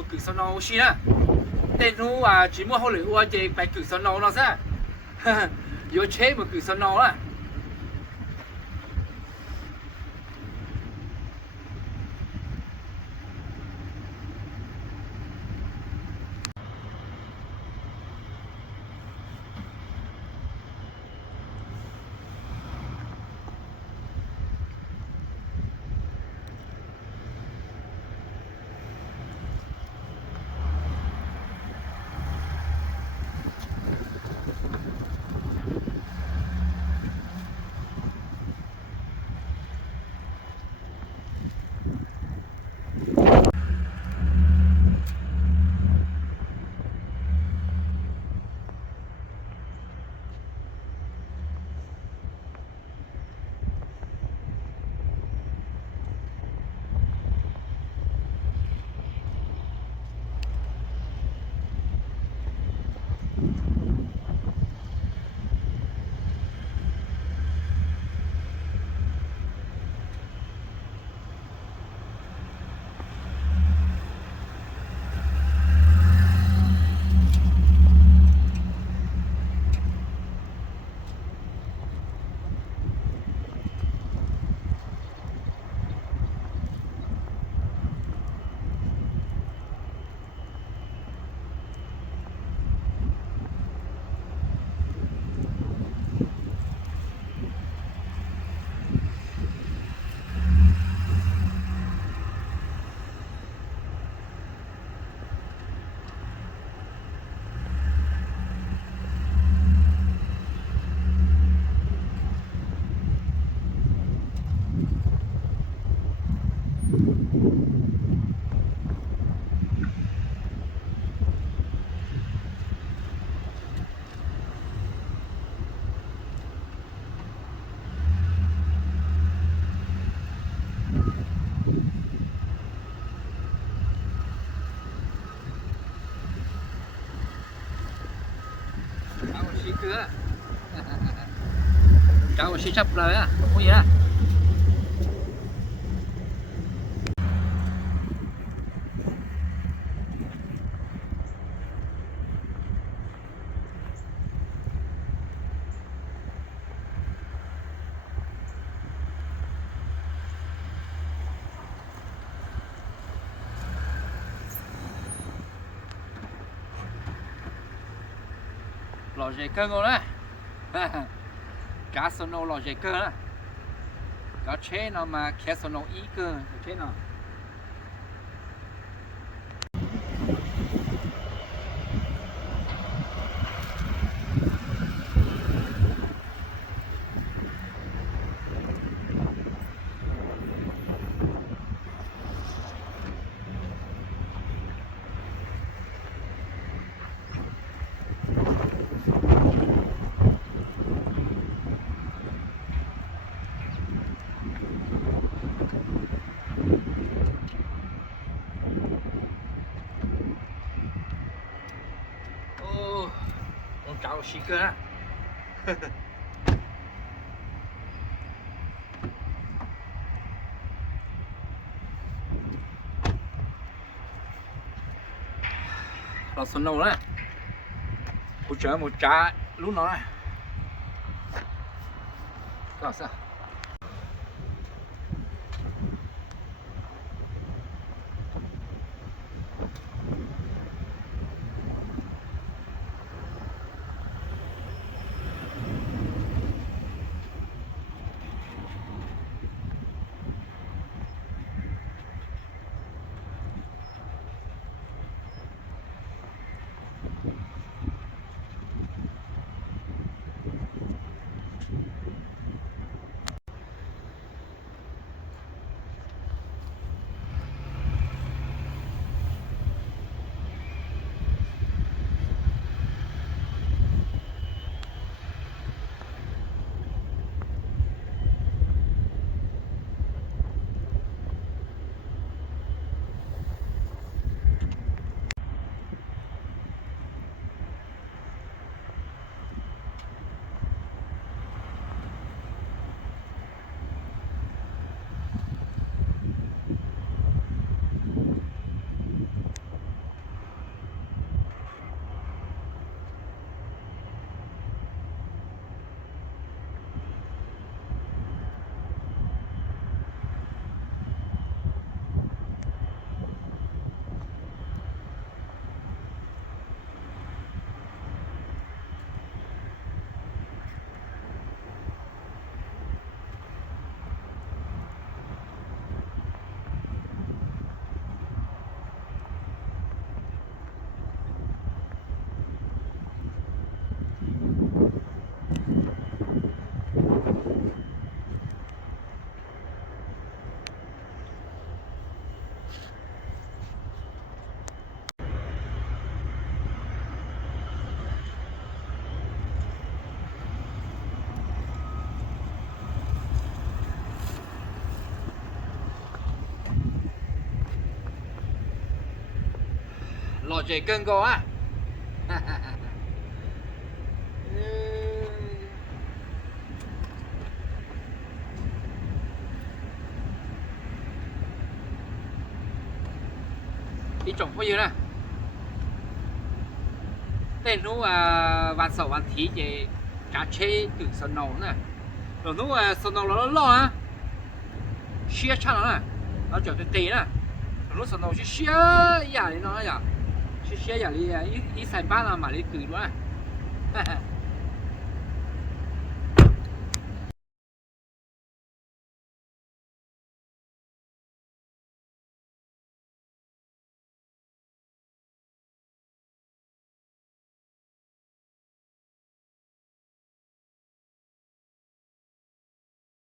một cử sao nó xí nè tên nó chỉ mua hậu lửa qua chơi phải cử sao nó ra vô chế một cử sao nó á cửa cháu xí sắp rồi á không có gì á lò dày cân rồi đó cá sấu nâu lò dày cân đó cá chế nó mà cá sấu nâu ý cơ chế nó cháu xí cơ á lò xuân nâu đấy một chở một trái lúc nó này có sao lò dễ cân cô á đi trồng bao nhiêu nè tên nó van sầu van thí về cá chê từ sân nấu nè rồi nó sân nấu nó lo á xia chăn nó nè nó trở thành tê nè rồi nó sân nấu xia giả đi nó giả xia giả đi ít xài ba là mà đi cử nữa nè